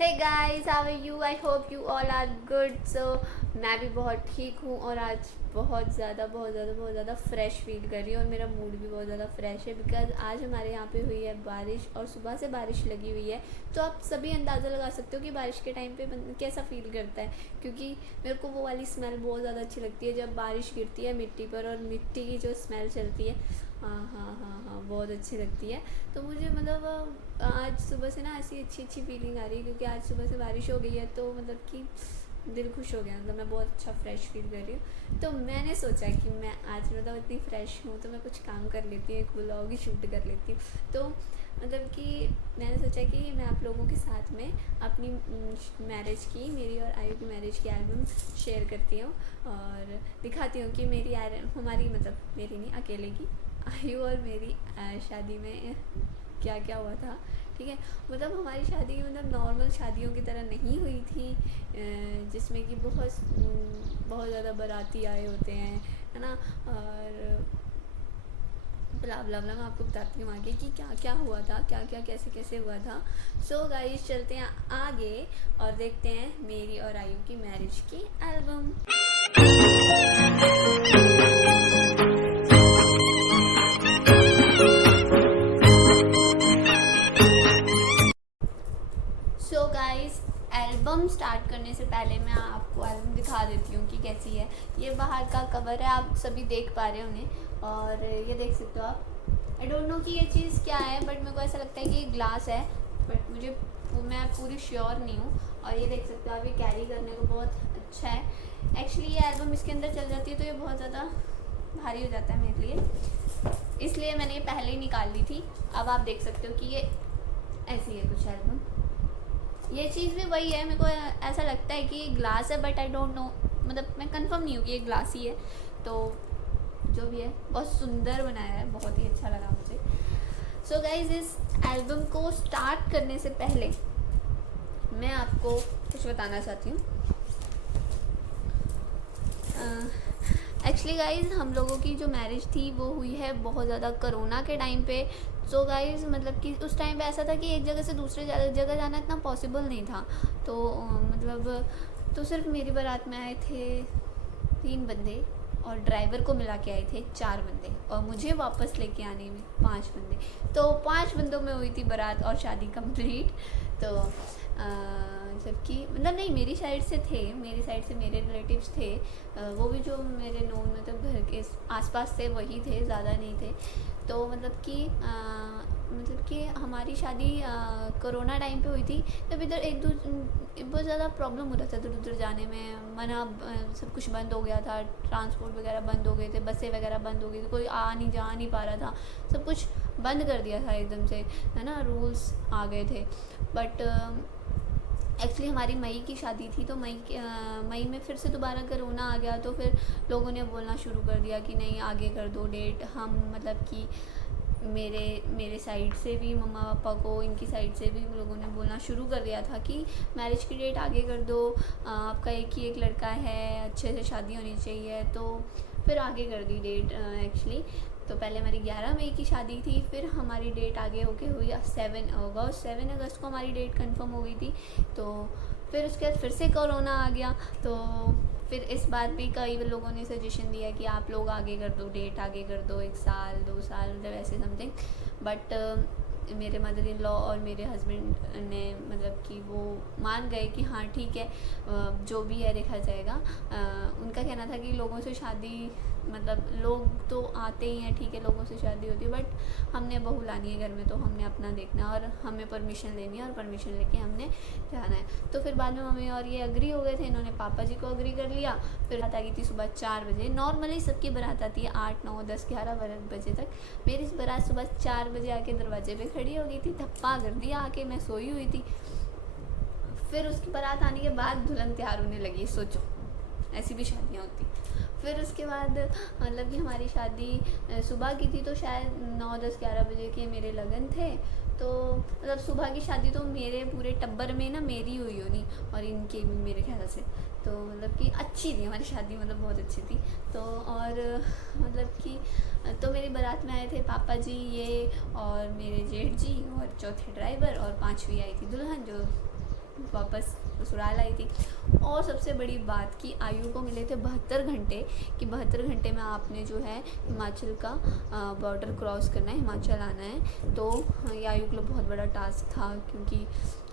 Hey guys, how are you? I hope you all are good. So मैं भी बहुत ठीक हूँ और आज बहुत ज़्यादा फ्रेश फील कर रही हूँ और मेरा मूड भी बहुत ज़्यादा फ्रेश है बिकॉज आज हमारे यहाँ पे हुई है बारिश और सुबह से बारिश लगी हुई है। तो आप सभी अंदाज़ा लगा सकते हो कि बारिश के टाइम पे कैसा फील करता है, क्योंकि मेरे को वो वाली स्मेल बहुत ज़्यादा अच्छी लगती है जब बारिश गिरती है मिट्टी पर और मिट्टी की जो स्मेल चलती है। हाँ हाँ हाँ हाँ, बहुत अच्छी लगती है। तो मुझे मतलब आज सुबह से ना ऐसी अच्छी अच्छी फीलिंग आ रही है क्योंकि आज सुबह से बारिश हो गई है, तो मतलब कि दिल खुश हो गया। मतलब मैं बहुत अच्छा फ्रेश फील कर रही हूँ। तो मैंने सोचा कि मैं आज मतलब इतनी फ्रेश हूँ तो मैं कुछ काम कर लेती हूँ, एक व्लॉग ही शूट कर लेती हूँ। तो मतलब कि मैंने सोचा कि मैं आप लोगों के साथ में अपनी मैरिज की, मेरी और आयु की मैरिज की एल्बम शेयर करती हूँ और दिखाती हूँ कि हमारी मतलब मेरी नहीं, अकेले की, आयु और मेरी शादी में क्या क्या हुआ था। ठीक है, मतलब हमारी शादी मतलब नॉर्मल शादियों की तरह नहीं हुई थी, जिसमें कि बहुत ज़्यादा बाराती आए होते हैं, है ना। और ब्ला ब्ला ब्ला मैं आपको बताती हूँ आगे कि क्या क्या हुआ था, क्या क्या कैसे कैसे हुआ था। सो गाइस, चलते हैं आगे और देखते हैं मेरी और आयु की मैरिज की album. So guys, album start करने से पहले मैं आपको एल्बम दिखा देती हूँ कि कैसी है। ये बाहर का कवर है, आप सभी देख पा रहे हो उन्हें, और ये देख सकते हो आप। आई डोंट नो कि ये चीज़ क्या है, बट मेरे को ऐसा लगता है कि ये ग्लास है, बट मैं पूरी श्योर नहीं हूँ। और ये देख सकते हो आप, ये कैरी करने को बहुत अच्छा है। एक्चुअली ये एल्बम इसके अंदर चल जाती है तो ये बहुत ज़्यादा भारी हो जाता है मेरे लिए, इसलिए मैंने ये पहले ही निकाल ली थी। अब आप देख सकते हो कि ये ऐसी है कुछ एल्बम। ये चीज़ भी वही है, मेरे को ऐसा लगता है कि ये ग्लास है, बट आई डोंट नो, मतलब मैं कंफर्म नहीं हूँ कि ये ग्लास ही है। तो जो भी है बहुत सुंदर बनाया है, बहुत ही अच्छा लगा मुझे। सो गाइज, इस एल्बम को स्टार्ट करने से पहले मैं आपको कुछ बताना चाहती हूँ। एक्चुअली गाइज, हम लोगों की जो मैरिज थी वो हुई है बहुत ज़्यादा कोरोना के टाइम पे। सो गाइज, मतलब कि उस टाइम पे ऐसा था कि एक जगह से दूसरे जगह जाना इतना पॉसिबल नहीं था। तो मतलब तो सिर्फ मेरी बारात में आए थे 3 बंदे और ड्राइवर को मिला के आए थे 4 बंदे, और मुझे वापस लेके आने में 5 बंदे। तो 5 बंदों में हुई थी बारात और शादी कंप्लीट। तो जबकि मतलब नहीं, मेरी साइड से थे, मेरी साइड से मेरे रिलेटिव्स थे, वो भी जो मेरे नोन मतलब घर के आसपास थे वही थे, ज़्यादा नहीं थे। तो मतलब कि हमारी शादी कोरोना टाइम पे हुई थी, तब इधर बहुत ज़्यादा प्रॉब्लम हो रहा था इधर उधर जाने में, मना सब कुछ बंद हो गया था, ट्रांसपोर्ट वगैरह बंद हो गए थे, बसें वगैरह बंद हो गई थी, कोई जा नहीं पा रहा था, सब कुछ बंद कर दिया था एकदम से, है ना, रूल्स आ गए थे। बट एक्चुअली हमारी मई की शादी थी, तो मई में फिर से दोबारा कोरोना आ गया, तो फिर लोगों ने बोलना शुरू कर दिया कि नहीं, आगे कर दो डेट। हम मतलब कि मेरे साइड से भी, मम्मा पापा को, इनकी साइड से भी लोगों ने बोलना शुरू कर दिया था कि मैरिज की डेट आगे कर दो, आपका एक ही एक लड़का है, अच्छे से शादी होनी चाहिए। तो फिर आगे कर दी डेट एक्चुअली। तो पहले हमारी 11 मई की शादी थी, फिर हमारी डेट आगे होके हुई 7 अगस्त को हमारी डेट कंफर्म हो गई थी। तो फिर उसके बाद फिर से कोरोना आ गया, तो फिर इस बात भी कई लोगों ने सजेशन दिया कि आप लोग आगे कर दो, डेट आगे कर दो, 1 साल 2 साल, मतलब ऐसे समथिंग। बट मेरे मदर इन लॉ और मेरे हस्बैंड ने मतलब कि वो मान गए कि हाँ ठीक है, जो भी है देखा जाएगा। उनका कहना था कि लोगों से शादी, मतलब लोग तो आते ही हैं, ठीक है, लोगों से शादी होती है, बट हमने बहू लानी है घर में, तो हमने अपना देखना है और हमें परमिशन लेनी है और परमिशन लेके हमने जाना है। तो फिर बाद में मम्मी और ये अग्री हो गए थे, इन्होंने पापा जी को अग्री कर लिया। फिर बारात आ गई थी सुबह 4 बजे। नॉर्मली सबकी बारात आती है 8 9 10 11 बजे तक। मेरी बारात सुबह 4 बजे आके दरवाजे पे खड़ी हो गई थी, धप्पा कर दिया आके, मैं सोई हुई थी। फिर उसकी बारात आने के बाद दुल्हन तैयार होने लगी, सोचो ऐसी भी शादियाँ होती। फिर उसके बाद मतलब कि हमारी शादी सुबह की थी, तो शायद 9 10 11 बजे के मेरे लगन थे। तो मतलब सुबह की शादी तो मेरे पूरे टब्बर में ना मेरी हुई होनी, और इनके भी मेरे ख्याल से। तो मतलब कि अच्छी थी हमारी शादी, मतलब बहुत अच्छी थी। तो और मतलब कि तो मेरी बारात में आए थे पापा जी, ये और मेरे जेठ जी, और चौथे ड्राइवर, और 5वीं आई थी दुल्हन, जो वापस ससुराल आई थी। और सबसे बड़ी बात कि आयु को मिले थे 72 घंटे, कि 72 घंटे में आपने जो है हिमाचल का बॉर्डर क्रॉस करना है, हिमाचल आना है। तो ये आयु के लिए बहुत बड़ा टास्क था, क्योंकि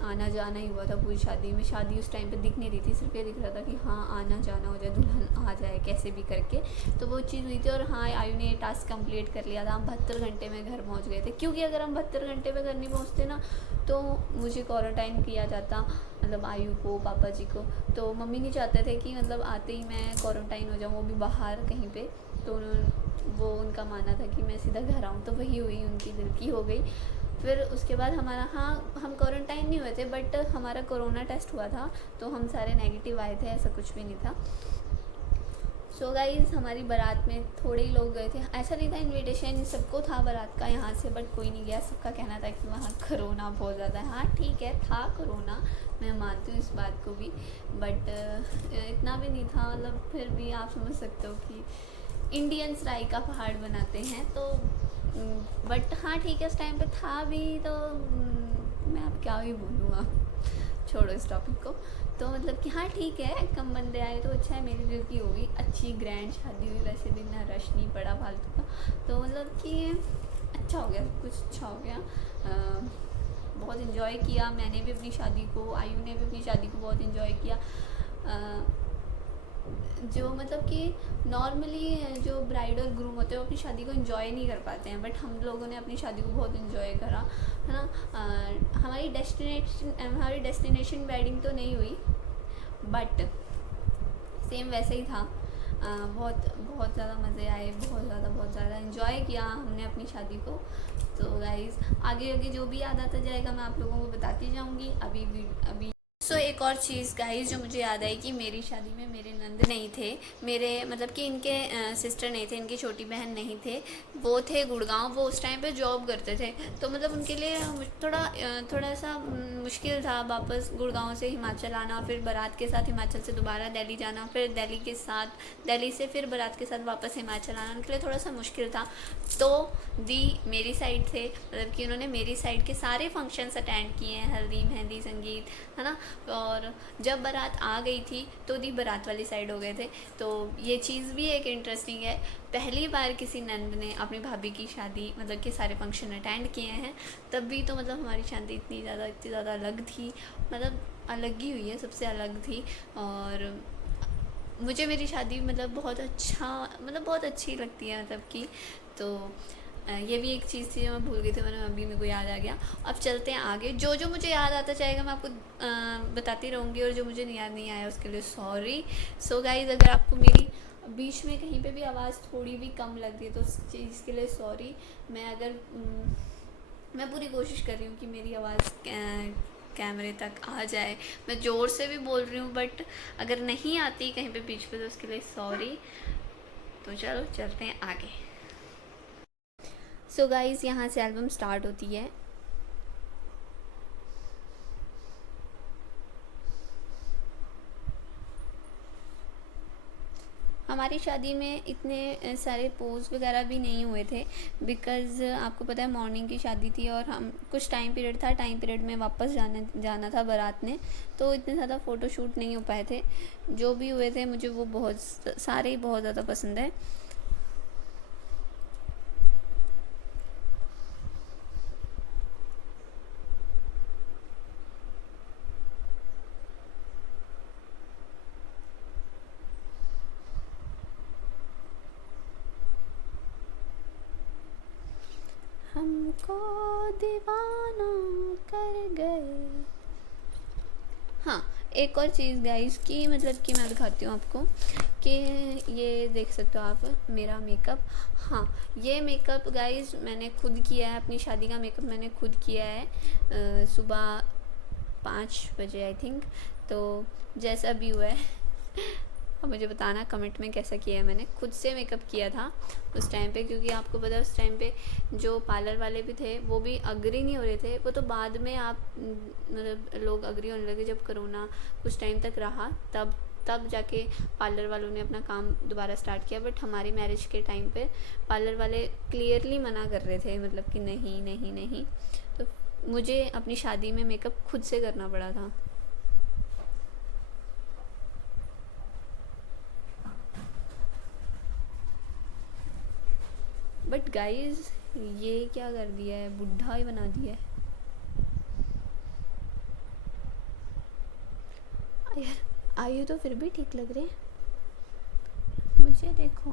आना जाना ही हुआ था पूरी शादी में। शादी उस टाइम पे दिख नहीं रही थी, सिर्फ ये दिख रहा था कि हाँ आना जाना हो जाए, दुल्हन आ जाए कैसे भी करके। तो वो चीज़ हुई थी। और हाँ, आयु ने ये टास्क कंप्लीट कर लिया था। हम 72 घंटे में घर पहुँच गए थे, क्योंकि अगर हम 72 घंटे में घर नहीं पहुँचते ना तो मुझे क्वारंटाइन किया जाता, मतलब आयु को, पापा जी को। तो मम्मी नहीं चाहते थे कि मतलब आते ही मैं क्वारंटाइन हो जाऊँ, वो भी बाहर कहीं पे। तो वो उनका मानना था कि मैं सीधा घर आऊँ। तो वही हुई, उनकी दिल की हो गई। फिर उसके बाद हमारा, हाँ हम क्वारंटाइन नहीं हुए थे, बट हमारा कोरोना टेस्ट हुआ था, तो हम सारे नेगेटिव आए थे, ऐसा कुछ भी नहीं था। सो गाइज, हमारी बारात में थोड़े ही लोग गए थे। ऐसा नहीं था, इनविटेशन सबको था बारात का यहाँ से, बट कोई नहीं गया। सबका कहना था कि वहाँ कोरोना बहुत ज़्यादा है। हाँ ठीक है, था कोरोना, मैं मानती हूँ इस बात को भी, बट इतना भी नहीं था। मतलब फिर भी आप समझ सकते हो कि इंडियंस राई का पहाड़ बनाते हैं। तो बट हाँ ठीक है, उस टाइम पे था भी। तो मैं अब क्या ही बोलूँ, छोड़ो इस टॉपिक को। तो मतलब कि हाँ ठीक है, कम बंदे आए तो अच्छा है, मेरी दिल की होगी, अच्छी ग्रैंड शादी हुई। वैसे भी ना रश नहीं पड़ा फालतू का, तो मतलब कि अच्छा हो गया, सब कुछ अच्छा हो गया। बहुत इन्जॉय किया मैंने भी अपनी शादी को, आयु ने भी अपनी शादी को बहुत इन्जॉय किया। जो मतलब कि नॉर्मली जो ब्राइड और ग्रूम होते हैं वो अपनी शादी को एंजॉय नहीं कर पाते हैं, बट हम लोगों ने अपनी शादी को बहुत एंजॉय करा, है ना। हमारी डेस्टिनेशन वेडिंग तो नहीं हुई, बट सेम वैसे ही था। बहुत बहुत ज़्यादा मज़े आए, बहुत ज़्यादा एंजॉय किया हमने अपनी शादी को। तो गाइज़, आगे आगे जो भी याद आता जाएगा मैं आप लोगों को बताती जाऊँगी। अभी सो एक और चीज़ गाइस जो मुझे याद आई कि मेरी शादी में मेरे नंद नहीं थे, मेरे मतलब कि इनके सिस्टर नहीं थे, इनकी छोटी बहन नहीं थे। वो थे गुड़गांव, वो उस टाइम पे जॉब करते थे। तो मतलब उनके लिए थोड़ा सा मुश्किल था वापस गुड़गांव से हिमाचल आना, फिर बारात के साथ हिमाचल से दोबारा दिल्ली जाना, फिर दिल्ली से फिर बारात के साथ वापस हिमाचल आना, उनके लिए थोड़ा सा मुश्किल था। तो दी मेरी साइड थे, मतलब कि उन्होंने मेरी साइड के सारे फंक्शंस अटेंड किए हैं, हल्दी, मेहंदी, संगीत, है ना। और जब बारात आ गई थी तो दी बारात वाली साइड हो गए थे। तो ये चीज़ भी एक इंटरेस्टिंग है, पहली बार किसी नंद ने अपनी भाभी की शादी मतलब कि सारे फंक्शन अटेंड किए हैं। तब भी तो मतलब हमारी शादी इतनी ज़्यादा अलग थी, मतलब अलग ही हुई है, सबसे अलग थी। और मुझे मेरी शादी मतलब बहुत अच्छी लगती है, मतलब कि तो ये भी एक चीज़ थी जो मैं भूल गई थी, अभी मेरे को याद आ गया। अब चलते हैं आगे, जो मुझे याद आता जाएगा मैं आपको बताती रहूँगी, और जो मुझे याद नहीं आया उसके लिए सॉरी। सो गाइज, अगर आपको मेरी बीच में कहीं पे भी आवाज़ थोड़ी भी कम लग रही है तो उस चीज़ के लिए सॉरी। मैं पूरी कोशिश कर रही हूँ कि मेरी आवाज़ कैमरे तक आ जाए। मैं ज़ोर से भी बोल रही हूँ, बट अगर नहीं आती कहीं पे बीच पे तो उसके लिए सॉरी। तो चलो चलते हैं आगे। सो गाइज़, यहाँ से एल्बम स्टार्ट होती है। हमारी शादी में इतने सारे पोज वगैरह भी नहीं हुए थे, बिकॉज़ आपको पता है मॉर्निंग की शादी थी और हम कुछ टाइम पीरियड में वापस जाना था बारात ने, तो इतने ज़्यादा फ़ोटोशूट नहीं हो पाए थे। जो भी हुए थे मुझे वो सारे ही बहुत ज़्यादा पसंद है। हमको दीवाना कर गए। हाँ, एक और चीज़ गाइस की मतलब कि मैं दिखाती हूँ आपको कि ये देख सकते हो आप मेरा मेकअप। हाँ, ये मेकअप गाइस मैंने खुद किया है, अपनी शादी का मेकअप मैंने खुद किया है सुबह 5 बजे आई थिंक। तो जैसा भी हुआ है अब मुझे बताना कमेंट में कैसा किया है। मैंने खुद से मेकअप किया था उस टाइम पे, क्योंकि आपको पता है उस टाइम पे जो पार्लर वाले भी थे वो भी अग्री नहीं हो रहे थे। वो तो बाद में आप मतलब लोग अग्री होने लगे जब कोरोना कुछ टाइम तक रहा, तब जाके पार्लर वालों ने अपना काम दोबारा स्टार्ट किया। बट हमारी मैरिज के टाइम पे पार्लर वाले क्लियरली मना कर रहे थे, मतलब कि नहीं नहीं नहीं। तो मुझे अपनी शादी में मेकअप खुद से करना पड़ा था। बट गाइस ये क्या कर दिया है, बुढ़ा ही बना दिया है यार। आयु तो फिर भी ठीक लग रहे हैं मुझे। देखो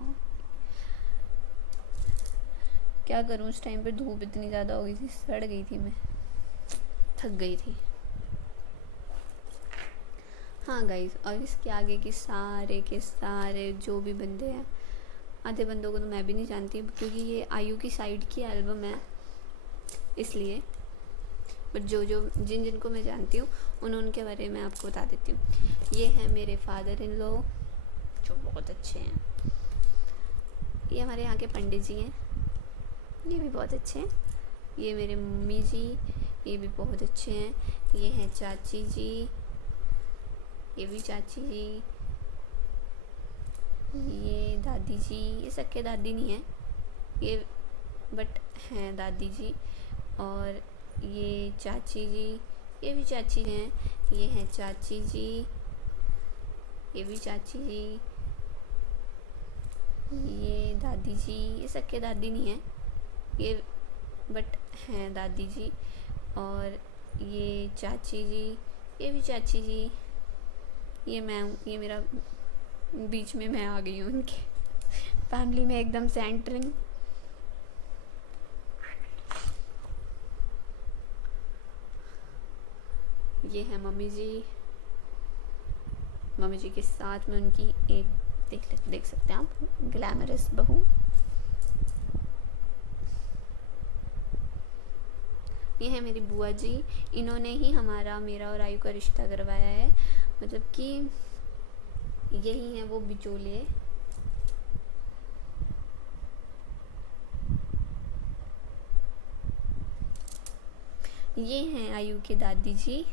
क्या करूँ, उस टाइम पे धूप इतनी ज़्यादा हो गई थी, सड़ गई थी मैं, थक गई थी। हाँ गाइस, और इसके आगे के सारे जो भी बंदे हैं, आधे बंदों को तो मैं भी नहीं जानती क्योंकि ये आयु की साइड की एल्बम है इसलिए। बट जो जो जिन जिनको मैं जानती हूँ उनके बारे में आपको बता देती हूँ। ये हैं मेरे फादर इन लॉ जो बहुत अच्छे हैं। ये हमारे यहाँ के पंडित जी हैं, ये भी बहुत अच्छे हैं। ये मेरे मम्मी जी, ये भी बहुत अच्छे हैं। ये हैं चाची जी, ये भी चाची जी। ये दादी जी, ये सबके दादी नहीं है ये, बट हैं दादी जी। और ये चाची जी, ये भी चाची हैं। ये हैं चाची जी, ये भी चाची जी। ये दादी जी, ये सबके दादी नहीं है ये, बट हैं दादी जी। और ये चाची जी, ये भी चाची जी। ये मैं हूँ, ये मेरा बीच में मैं आ गई हूँ उनके फैमिली में एकदम से एंटरिंग। ये है मम्मी जी, मम्मी जी के साथ में उनकी एक देख सकते हैं आप ग्लैमरस बहू। ये है मेरी बुआ जी, इन्होंने ही हमारा मेरा और आयु का रिश्ता करवाया है, मतलब कि यही है वो बिचौलिए। ये हैं आयु के दादी जी,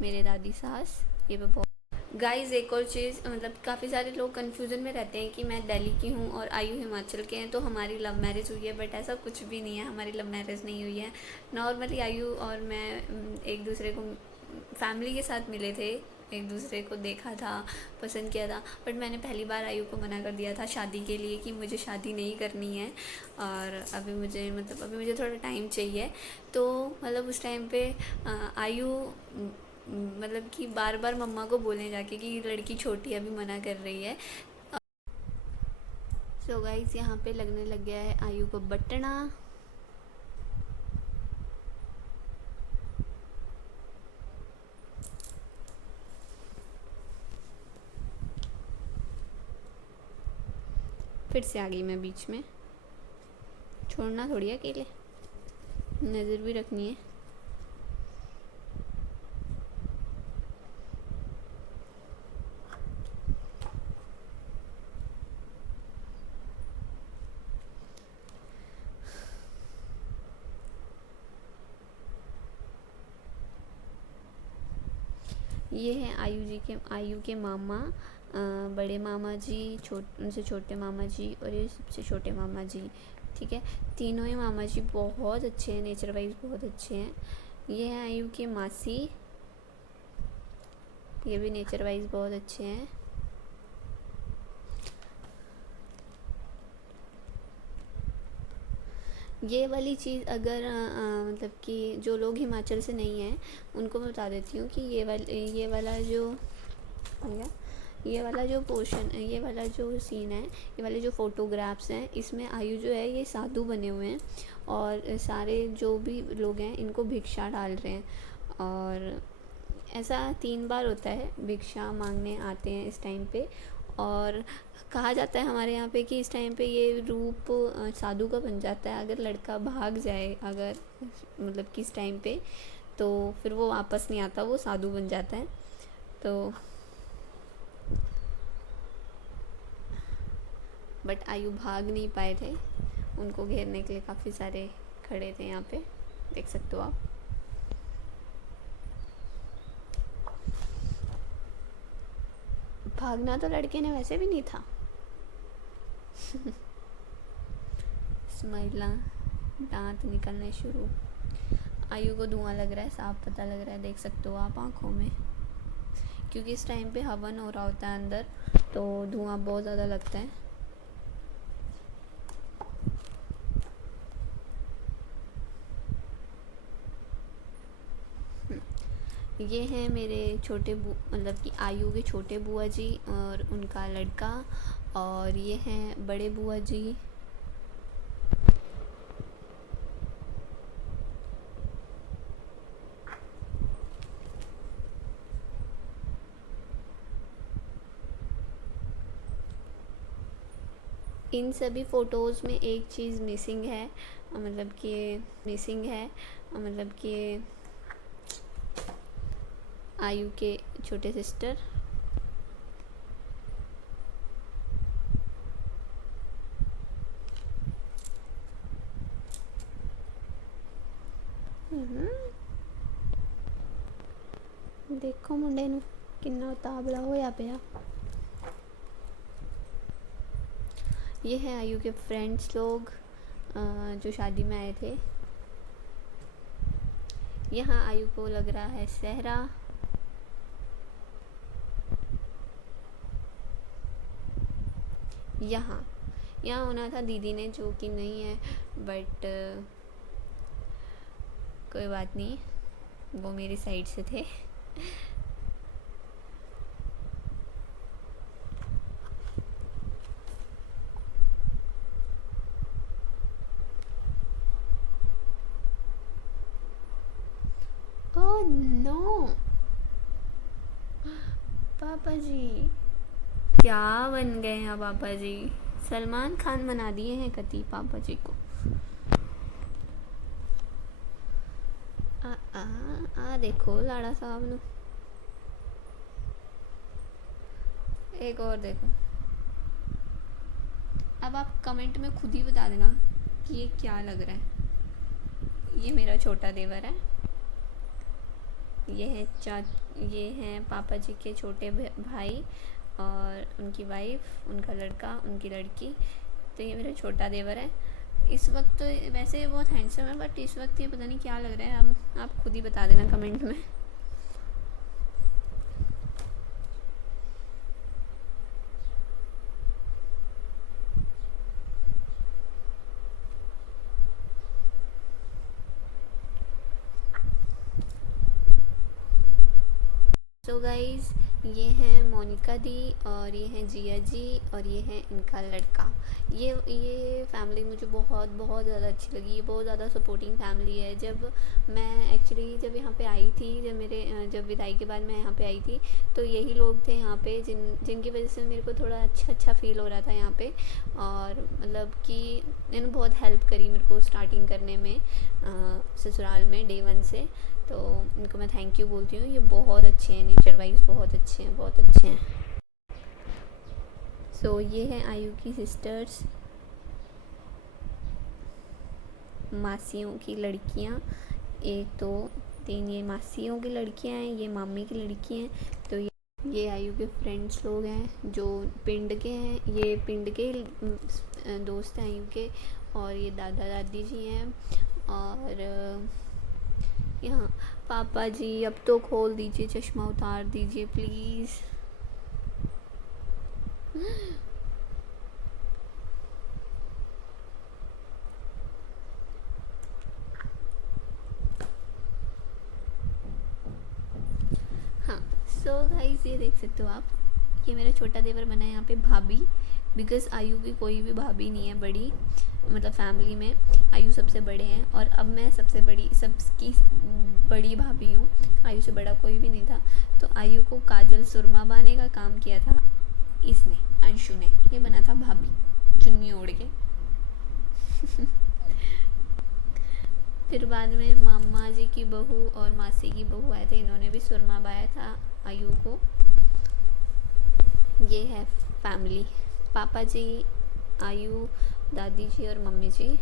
मेरे दादी सास। ये भी बहुत गाइस, एक और चीज़, मतलब काफ़ी सारे लोग कन्फ्यूज़न में रहते हैं कि मैं दिल्ली की हूँ और आयु हिमाचल के हैं तो हमारी लव मैरिज हुई है, बट ऐसा कुछ भी नहीं है, हमारी लव मैरिज नहीं हुई है। नॉर्मली आयु और मैं एक दूसरे को फैमिली के साथ मिले थे, एक दूसरे को देखा था, पसंद किया था, बट मैंने पहली बार आयु को मना कर दिया था शादी के लिए कि मुझे शादी नहीं करनी है और अभी मुझे थोड़ा टाइम चाहिए। तो मतलब उस टाइम पे आयु मतलब कि बार बार मम्मा को बोलने जाके कि लड़की छोटी अभी मना कर रही है। सो गाइस, यहाँ पे लगने लग गया है आयु को बटना। फिर से आ गई मैं बीच में, छोड़ना थोड़ी अकेले, नज़र भी रखनी है। ये हैं आयु के मामा, बड़े मामा जी, उनसे छोटे मामा जी और ये सबसे छोटे मामा जी। ठीक है, तीनों ही मामा जी बहुत अच्छे हैं, नेचर वाइज बहुत अच्छे हैं। ये हैं आयु के मासी, ये भी नेचर वाइज बहुत अच्छे हैं। ये वाली चीज़ अगर मतलब कि जो लोग हिमाचल से नहीं हैं उनको मैं बता देती हूँ कि ये वाला जो पोर्शन, ये वाला जो सीन है, ये वाले जो फ़ोटोग्राफ्स हैं, इसमें आयु जो है ये साधु बने हुए हैं और सारे जो भी लोग हैं इनको भिक्षा डाल रहे हैं। और ऐसा 3 बार होता है, भिक्षा मांगने आते हैं इस टाइम पे। और कहा जाता है हमारे यहाँ पे कि इस टाइम पे ये रूप साधु का बन जाता है। अगर लड़का भाग जाए, अगर मतलब कि इस टाइम पे, तो फिर वो वापस नहीं आता, वो साधु बन जाता है। तो बट आयु भाग नहीं पाए थे, उनको घेरने के लिए काफ़ी सारे खड़े थे यहाँ पे, देख सकते हो आप। भागना तो लड़के ने वैसे भी नहीं था स्माइला, दांत निकलने शुरू। आयु को धुआं लग रहा है, साफ पता लग रहा है, देख सकते हो आप आँखों में, क्योंकि इस टाइम पे हवन हो रहा होता है अंदर, तो धुआं बहुत ज़्यादा लगता है। ये हैं मेरे छोटे मतलब कि आयु के छोटे बुआ जी और उनका लड़का, और ये हैं बड़े बुआ जी। इन सभी फ़ोटोज़ में एक चीज़ मिसिंग है, मतलब कि आयु के छोटे सिस्टर। देखो मुंडे नूं किन्ना उतावला होया पिया। ये हैं आयु के फ्रेंड्स लोग जो शादी में आए थे। यहाँ आयु को लग रहा है सहरा। यहाँ होना था दीदी ने, जो कि नहीं है, बट कोई बात नहीं, वो मेरी साइड से थे। ओह नो, पापा जी क्या बन गए हैं पापा जी, सलमान खान बना दिए हैं कति पापा जी को। आ देखो लाड़ा साहब नु, एक और देखो। अब आप कमेंट में खुद ही बता देना कि ये क्या लग रहा है। ये मेरा छोटा देवर है, ये हैं पापा जी के छोटे भाई और उनकी वाइफ, उनका लड़का, उनकी लड़की। तो ये मेरा छोटा देवर है। इस वक्त तो वैसे बहुत हैंडसम है, बट इस वक्त ये पता नहीं क्या लग रहा है। आप खुद ही बता देना कमेंट में। सो गाइज़, ये हैं मोनिका दी और ये हैं जिया जी और ये हैं इनका लड़का। ये फैमिली मुझे बहुत बहुत ज़्यादा अच्छी लगी। ये बहुत ज़्यादा सपोर्टिंग फैमिली है। जब यहाँ पे आई थी, जब विदाई के बाद मैं यहाँ पे आई थी, तो यही लोग थे यहाँ पे जिनकी वजह से मेरे को थोड़ा अच्छा फील हो रहा था यहाँ पे। और मतलब कि इन्होंने बहुत हेल्प करी मेरे को स्टार्टिंग करने में ससुराल में डे 1 से। तो इनको मैं थैंक यू बोलती हूँ। ये बहुत अच्छे हैं, नेचर वाइज बहुत अच्छे हैं। सो ये हैं आयु की सिस्टर्स, मासियों की लड़कियाँ। 1 2 3 ये मासियों की लड़कियाँ हैं, ये मामी की लड़की हैं। तो ये आयु के फ्रेंड्स लोग हैं जो पिंड के हैं। ये पिंड के दोस्त हैं आयु के। और ये दादा दादी जी हैं। और यहाँ पापा जी, अब तो खोल दीजिए, चश्मा उतार दीजिए प्लीज़। हाँ, सो गाइस ये देख सकते हो आप, ये मेरा छोटा देवर बना है यहाँ पे भाभी। बिकॉज़ आयु की कोई भी भाभी नहीं है बड़ी, मतलब फैमिली में आयु सबसे बड़े हैं। और अब मैं सबकी बड़ी भाभी हूँ। आयु से बड़ा कोई भी नहीं था। तो आयु को काजल सुरमा बाने का काम किया था इसने, अंशु ने। ये बना था भाभी चुन्नी ओढ़ के। फिर बाद में मामा जी की बहू और मासी की बहू आए थे, इन्होंने भी सुरमा बाया था आयु को। ये है फैमिली, पापा जी, आयु, दादी जी और मम्मी जी।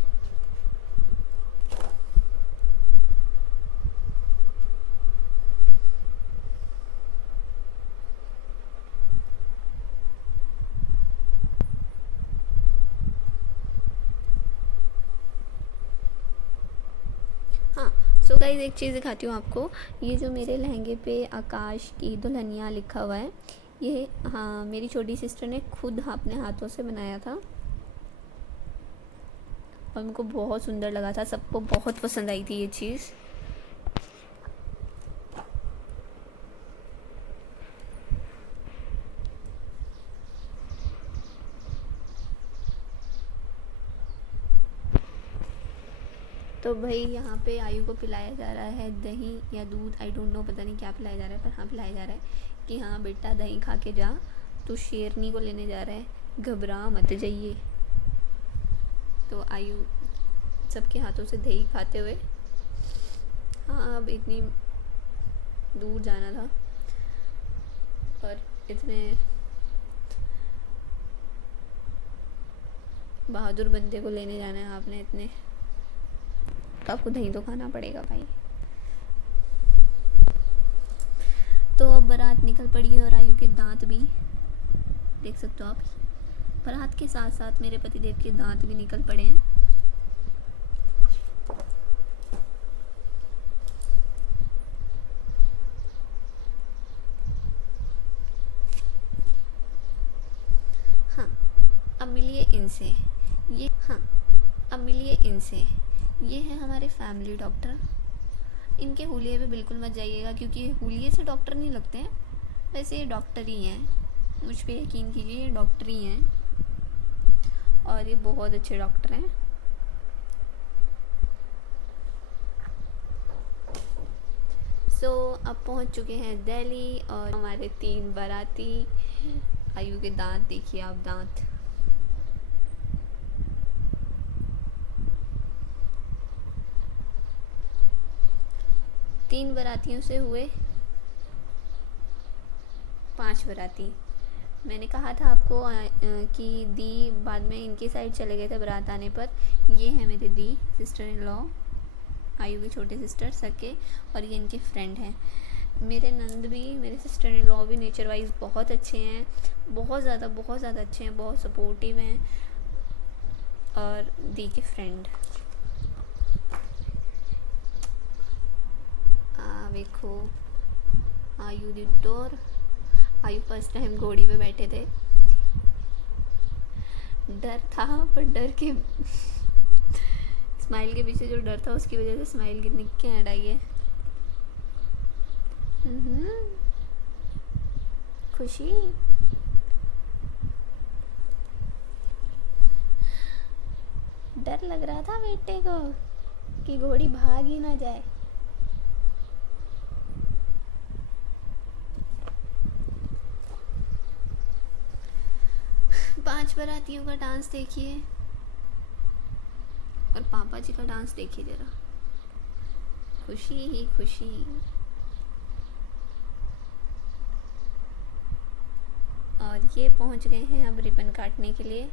हाँ, सो गाइस एक चीज़ दिखाती हूँ आपको। ये जो मेरे लहंगे पे आकाश की दुल्हनिया लिखा हुआ है, ये हाँ मेरी छोटी सिस्टर ने खुद अपने हाथों से बनाया था और उनको बहुत सुंदर लगा था। सबको बहुत पसंद आई थी ये चीज़। तो भाई यहाँ पे आयु को पिलाया जा रहा है दही या दूध, आई डोंट नो, पता नहीं क्या पिलाया जा रहा है, पर हाँ पिलाया जा रहा है कि हाँ बेटा दही खा के जा, तू शेरनी को लेने जा रहा है, घबरा मत जाइए। तो आयु सबके हाथों से दही खाते हुए, हाँ अब इतनी दूर जाना था और इतने बहादुर बंदे को लेने जाना है आपने इतने, तो आपको दही तो खाना पड़ेगा भाई। तो अब बारात निकल पड़ी है और आयु के दांत भी देख सकते हो आप, बारात के साथ साथ मेरे पतिदेव के दांत भी निकल पड़े हैं। हाँ अब मिलिए इनसे, ये हाँ अब मिलिए इनसे, ये है हमारे फैमिली डॉक्टर। इनके हुलिये पे बिल्कुल मत जाइएगा क्योंकि ये हुलिये से डॉक्टर नहीं लगते हैं, वैसे ये डॉक्टर ही हैं, मुझ पे यकीन कीजिए ये डॉक्टर ही हैं और ये बहुत अच्छे डॉक्टर हैं। सो अब पहुंच चुके हैं दिल्ली और हमारे 3 बाराती। आयु के दांत देखिए आप, दांत तीन बारातियों से हुए 5 बाराती। मैंने कहा था आपको कि दी बाद में इनके साइड चले गए थे बारात आने पर। ये है मेरे दी, सिस्टर इन लॉ, आयु की छोटे सिस्टर सके, और ये इनके फ्रेंड हैं। मेरे नंद भी, मेरे सिस्टर इन लॉ भी नेचर वाइज बहुत अच्छे हैं, बहुत ज़्यादा अच्छे हैं, बहुत सपोर्टिव हैं। और दी के फ्रेंड देखो, आयु दी डोर। आयु फर्स्ट टाइम घोड़ी पे बैठे थे, डर था पर डर के स्माइल के पीछे जो डर था उसकी वजह से स्माइल कितनी कैंट आई है। खुशी डर लग रहा था बेटे को कि घोड़ी भाग ही ना जाए। पांच बारातियों का डांस देखिए और पापा जी का डांस देखिए जरा, खुशी ही खुशी। और ये पहुंच गए हैं अब रिबन काटने के लिए।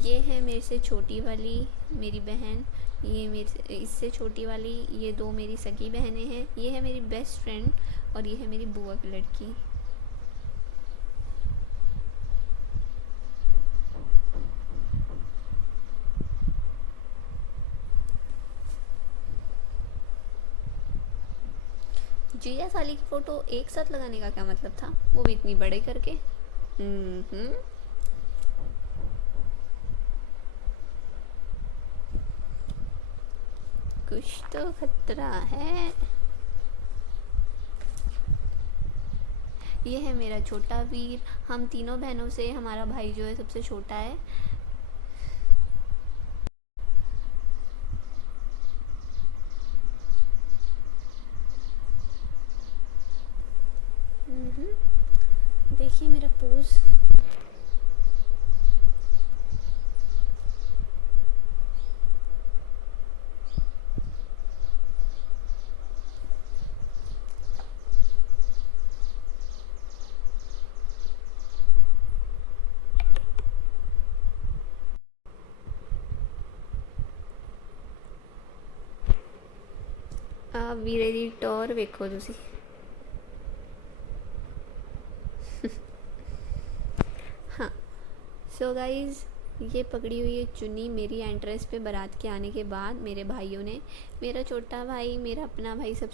ये है मेरे से छोटी वाली मेरी बहन, ये मेरे इससे छोटी वाली, ये 2 मेरी सगी बहनें हैं, ये है मेरी बेस्ट फ्रेंड और ये है मेरी बुआ की लड़की। जीजा साली की फ़ोटो एक साथ लगाने का क्या मतलब था, वो भी इतनी बड़े करके। कुछ तो खतरा है। ये है मेरा छोटा वीर। हम तीनों बहनों से हमारा भाई जो है सबसे छोटा है। देखिए मेरा पोज, आप वीरे दी टॉर वेखो तुसी। हाँ सो गाइज़, ये पकड़ी हुई है चुन्नी मेरी एंट्रेंस पे बारात के आने के बाद मेरे भाइयों ने। मेरा छोटा भाई, मेरा अपना भाई सब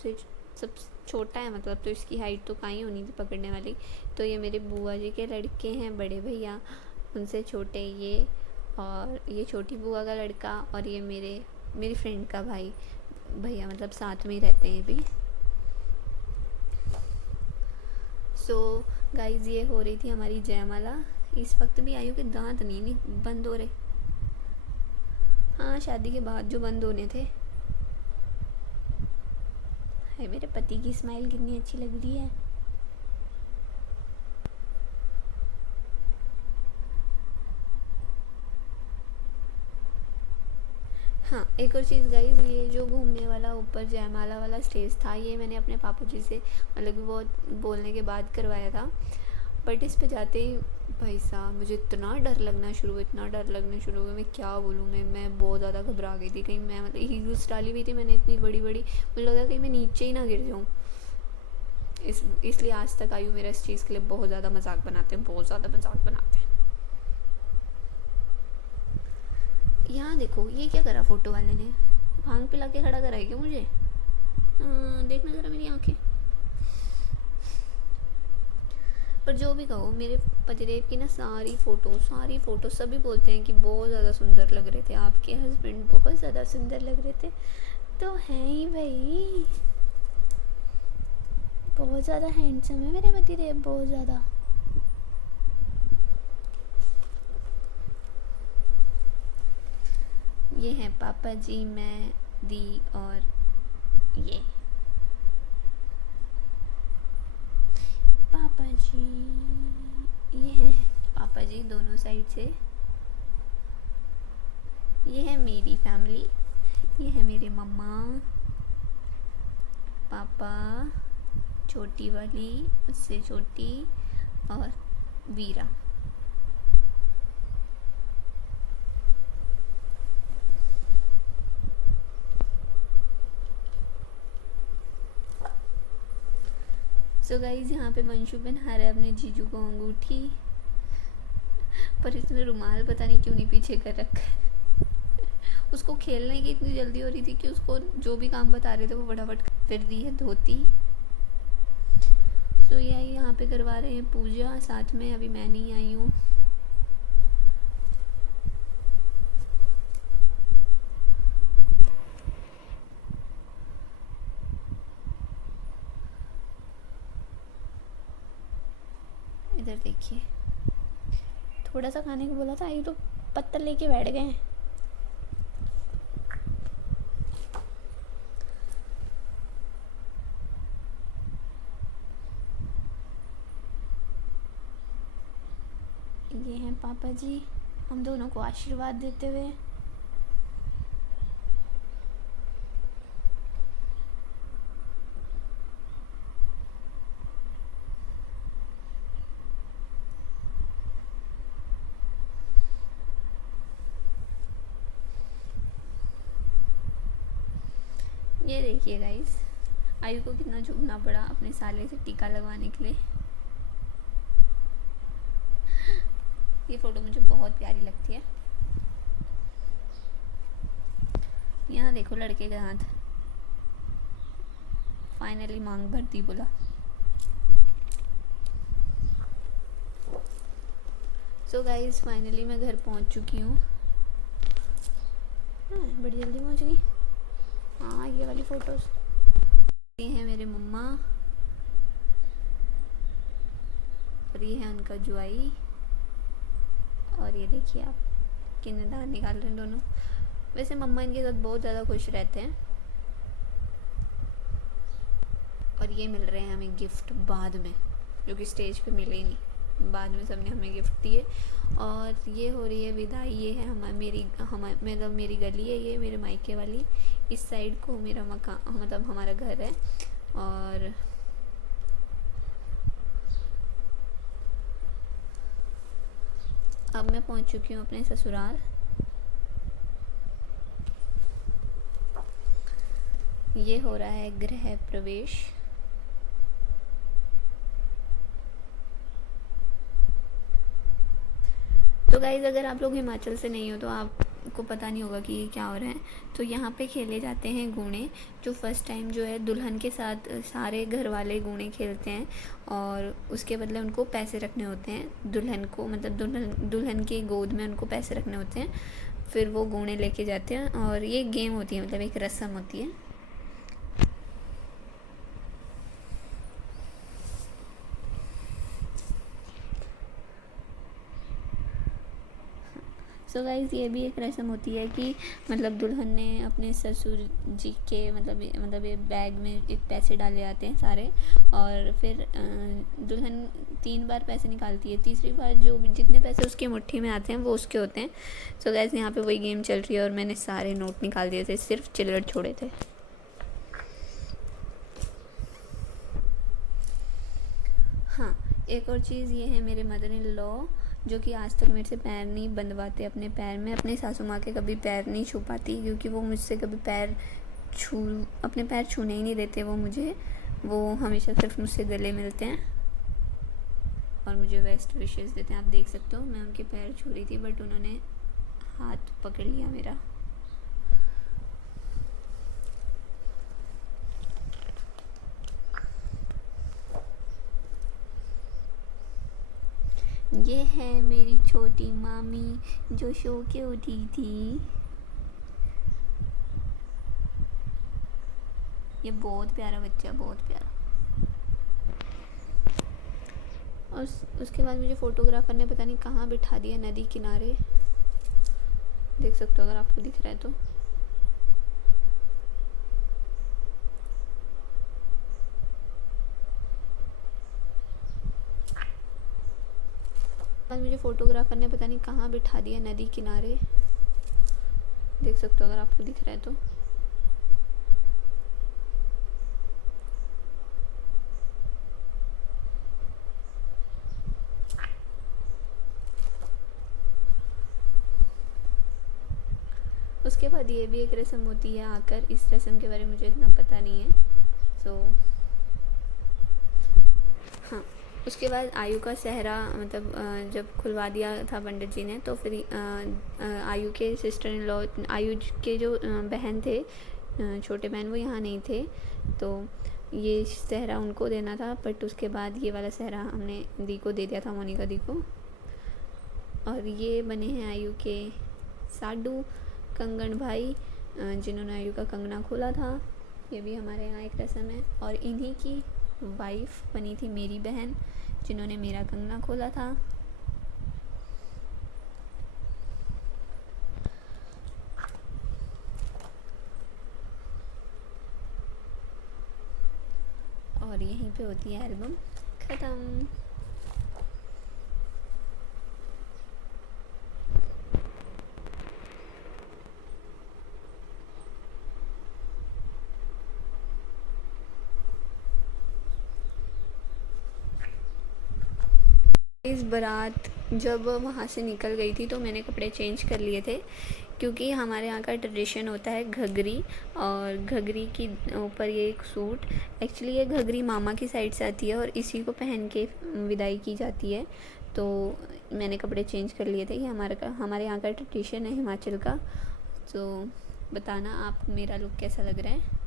छोटा है, मतलब तो इसकी हाइट तो कहीं होनी थी पकड़ने वाली। तो ये मेरे बुआ जी के लड़के हैं, बड़े भैया, उनसे छोटे ये, और ये छोटी बुआ का लड़का, और ये मेरी फ्रेंड का भाई भैया, मतलब साथ में ही रहते हैं भी। सो गाइज ये हो रही थी हमारी जयमाला। इस वक्त भी आयु के दांत नहीं बंद हो रहे। हाँ शादी के बाद जो बंद होने थे भाई मेरे पति की स्माइल कितनी अच्छी लग रही है। हाँ, एक और चीज़ गाइज़, ये जो घूमने वाला ऊपर जयमाला वाला स्टेज था, ये मैंने अपने पापू जी से मतलब कि बहुत बोलने के बाद करवाया था। बट इस पे जाते ही भाई साहब मुझे इतना डर लगना शुरू हुआ, इतना डर लगना शुरू हुआ, मैं क्या बोलूँ, मैं बहुत ज़्यादा घबरा गई थी। कहीं मैं मतलब हील्स डाली हुई थी मैंने इतनी बड़ी बड़ी, मुझे लगा कहीं मैं नीचे ही ना गिर जाऊँ। इसलिए आज तक आयु मेरा इस चीज़ के लिए बहुत ज़्यादा मजाक बनाते हैं, बहुत ज़्यादा मजाक बनाते हैं। यहाँ देखो ये क्या करा फोटो वाले ने, भांग पिला के खड़ा करा है क्या मुझे? देखना ज़रा मेरी आंखें। पर जो भी कहो, मेरे पतिदेव की ना सारी फ़ोटो सभी बोलते हैं कि बहुत ज़्यादा सुंदर लग रहे थे, आपके हस्बैंड बहुत ज़्यादा सुंदर लग रहे थे। तो हैं ही भाई, बहुत ज़्यादा हैंडसम है मेरे पतिदेव, बहुत ज़्यादा। ये हैं पापा जी, मैं, दी और ये पापा जी। ये हैं पापा जी दोनों साइड से। ये है मेरी फैमिली, ये है मेरे मम्मा, पापा, छोटी वाली, उससे छोटी और वीरा। सो गाइज यहाँ पे वंशु पहना रहा है अपने जीजू को अंगूठी, पर इसने रुमाल पता नहीं क्यों नहीं पीछे कर रखा है। उसको खेलने की इतनी जल्दी हो रही थी कि उसको जो भी काम बता रहे थे वो फटाफट फिर दी है धोती। सो यही यहाँ पे करवा रहे हैं पूजा साथ में, अभी मैं नहीं आई हूँ। इधर देखिए, थोड़ा सा खाने को बोला था, आई तो पत्तल लेके बैठ गए हैं। ये हैं पापा जी, हम दोनों को आशीर्वाद देते हुए। ये देखिए गाइस, आयु को कितना झुकना पड़ा अपने साले से टीका लगवाने के लिए। ये फोटो मुझे बहुत प्यारी लगती है। यहाँ देखो लड़के का हाथ, फाइनली मांग भर दी बोला। सो गाइस फाइनली मैं घर पहुँच चुकी हूँ। बड़ी जल्दी पहुँच गई। हाँ ये वाली फोटोज, ये हैं मेरे मम्मा और ये है उनका जुआई। और ये देखिए आप कितने दांत निकाल रहे हैं दोनों। वैसे मम्मा इनके साथ बहुत ज़्यादा खुश रहते हैं। और ये मिल रहे हैं हमें गिफ्ट बाद में, जो कि स्टेज पे मिले ही नहीं, बाद में सबने हमें गिफ्ट दिए। और ये हो रही है विदाई। ये है मतलब मेरी गली है, ये मेरे मायके वाली। इस साइड को मेरा मकान मतलब हमारा घर है। और अब मैं पहुंच चुकी हूँ अपने ससुराल। ये हो रहा है गृह प्रवेश। तो गाइज़ अगर आप लोग हिमाचल से नहीं हो तो आपको पता नहीं होगा कि ये क्या हो रहा है। तो यहाँ पे खेले जाते हैं गुणे, जो फर्स्ट टाइम जो है दुल्हन के साथ सारे घर वाले गुणे खेलते हैं और उसके बदले उनको पैसे रखने होते हैं। दुल्हन को मतलब दुल्हन की गोद में उनको पैसे रखने होते हैं, फिर वो गुणे लेके जाते हैं। और ये गेम होती है, मतलब एक रस्म होती है। सो गाइज़ ये भी एक रस्म होती है कि मतलब दुल्हन ने अपने ससुर जी के मतलब ये बैग में एक पैसे डाले जाते हैं सारे, और फिर दुल्हन 3 बार पैसे निकालती है, तीसरी बार जो जितने पैसे उसकी मुट्ठी में आते हैं वो उसके होते हैं। सो गाइज़ यहाँ पे वही गेम चल रही है और मैंने सारे नोट निकाल दिए थे, सिर्फ चिल्लड़ छोड़े थे। हाँ, एक और चीज़ ये है, मेरे मदर इन लॉ जो कि आज तक मेरे से पैर नहीं बंधवाते अपने पैर में, अपने सासू माँ के कभी पैर नहीं छू पाती, क्योंकि वो मुझसे कभी अपने पैर छूने ही नहीं देते वो मुझे। वो हमेशा सिर्फ मुझसे गले मिलते हैं और मुझे बेस्ट विशेस देते हैं। आप देख सकते हो मैं उनके पैर छू रही थी बट उन्होंने हाथ पकड़ लिया मेरा। ये है मेरी छोटी मामी जो सो के उठी थी। ये बहुत प्यारा बच्चा, बहुत प्यारा। और उसके बाद मुझे फ़ोटोग्राफ़र ने पता नहीं कहाँ बिठा दिया, नदी किनारे। देख सकते हो अगर आपको दिख रहा है तो। मुझे फ़ोटोग्राफ़र ने पता नहीं कहाँ बिठा दिया, नदी किनारे। देख सकते हो अगर आपको दिख रहा है तो। उसके बाद ये भी एक रस्म होती है आकर, इस रस्म के बारे में मुझे इतना पता नहीं है। हाँ, उसके बाद आयु का सेहरा मतलब जब खुलवा दिया था पंडित जी ने, तो फिर आयु के सिस्टर इन लॉ, आयु के जो बहन थे, छोटे बहन, वो यहाँ नहीं थे, तो ये सेहरा उनको देना था। बट उसके बाद ये वाला सेहरा हमने दी को दे दिया था, मोनिका दी को। और ये बने हैं आयु के साडू कंगन भाई, जिन्होंने आयु का कंगना खोला था। ये भी हमारे यहाँ एक रस्म है। और इन्हीं की वाइफ बनी थी मेरी बहन, जिन्होंने मेरा कंगना खोला था। और यहीं पे होती है एल्बम ख़त्म। इस बारात जब वहाँ से निकल गई थी तो मैंने कपड़े चेंज कर लिए थे, क्योंकि हमारे यहाँ का ट्रेडिशन होता है घघरी, और घघरी की ऊपर ये एक सूट। एक्चुअली ये घघरी मामा की साइड से आती है और इसी को पहन के विदाई की जाती है। तो मैंने कपड़े चेंज कर लिए थे। ये हमारे यहाँ का ट्रेडिशन है हिमाचल का। तो बताना आप मेरा लुक कैसा लग रहा है।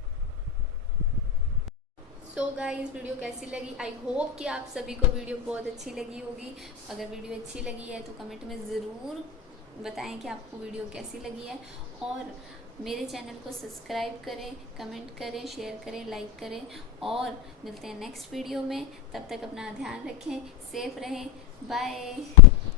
सो गाइस वीडियो कैसी लगी? आई होप कि आप सभी को वीडियो बहुत अच्छी लगी होगी। अगर वीडियो अच्छी लगी है तो कमेंट में ज़रूर बताएं कि आपको वीडियो कैसी लगी है। और मेरे चैनल को सब्सक्राइब करें, कमेंट करें, शेयर करें, लाइक करें। और मिलते हैं नेक्स्ट वीडियो में। तब तक अपना ध्यान रखें, सेफ रहें। बाय।